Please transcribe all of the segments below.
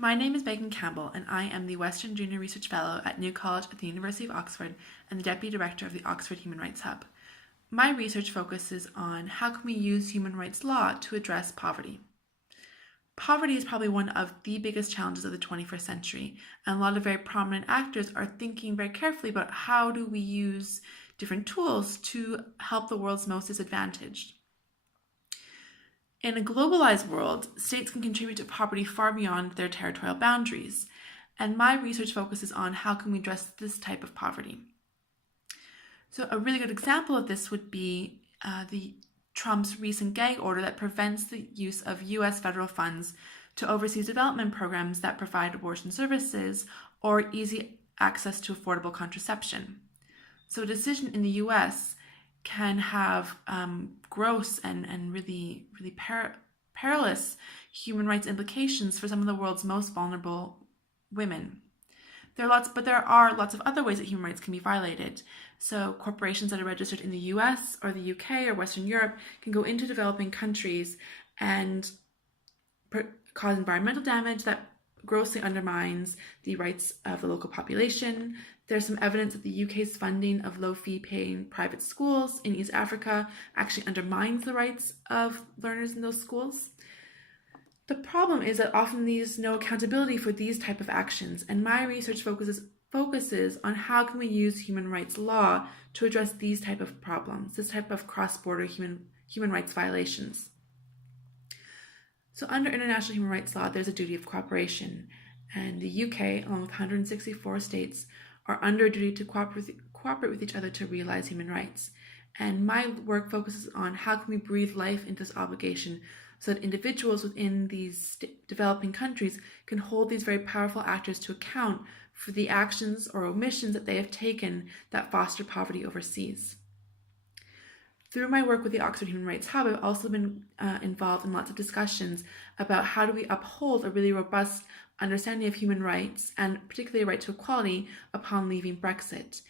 My name is Meghan Campbell, and I am the Western Junior Research Fellow at New College at the University of Oxford and the Deputy Director of the Oxford Human Rights Hub. My research focuses on how can we use human rights law to address poverty. Poverty is probably one of the biggest challenges of the 21st century, and a lot of very prominent actors are thinking very carefully about how do we use different tools to help the world's most disadvantaged. In a globalized world, states can contribute to poverty far beyond their territorial boundaries, and my research focuses on how can we address this type of poverty. So a really good example of this would be the Trump's recent gag order that prevents the use of US federal funds to overseas development programs that provide abortion services or easy access to affordable contraception. So a decision in the US can have gross and really perilous human rights implications for some of the world's most vulnerable women. There are lots of other ways that human rights can be violated. So corporations that are registered in the US or the UK or Western Europe can go into developing countries and cause environmental damage that grossly undermines the rights of the local population. There's some evidence that the UK's funding of low-fee paying private schools in East Africa actually undermines the rights of learners in those schools. The problem is that often there's no accountability for these type of actions, and my research focuses on how can we use human rights law to address these type of problems, this type of cross-border human rights violations. So under international human rights law, there's a duty of cooperation, and the UK, along with 164 states, are under a duty to cooperate with each other to realize human rights. And my work focuses on how can we breathe life into this obligation so that individuals within these developing countries can hold these very powerful actors to account for the actions or omissions that they have taken that foster poverty overseas. Through my work with the Oxford Human Rights Hub, I've also been involved in lots of discussions about how do we uphold a really robust understanding of human rights, and particularly a right to equality, upon leaving Brexit.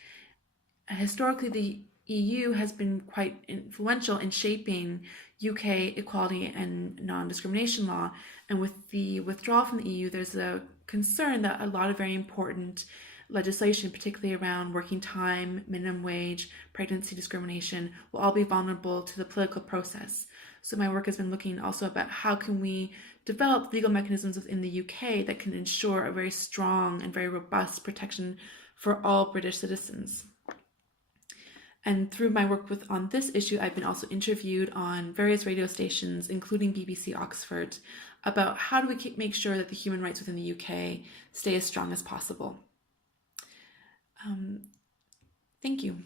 Historically, the EU has been quite influential in shaping UK equality and non-discrimination law, and with the withdrawal from the EU, there's a concern that a lot of very important legislation, particularly around working time, minimum wage, pregnancy discrimination, will all be vulnerable to the political process. So my work has been looking also about how can we develop legal mechanisms within the UK that can ensure a very strong and very robust protection for all British citizens. And through my work on this issue, I've been also interviewed on various radio stations, including BBC Oxford, about how do we make sure that the human rights within the UK stay as strong as possible. Thank you.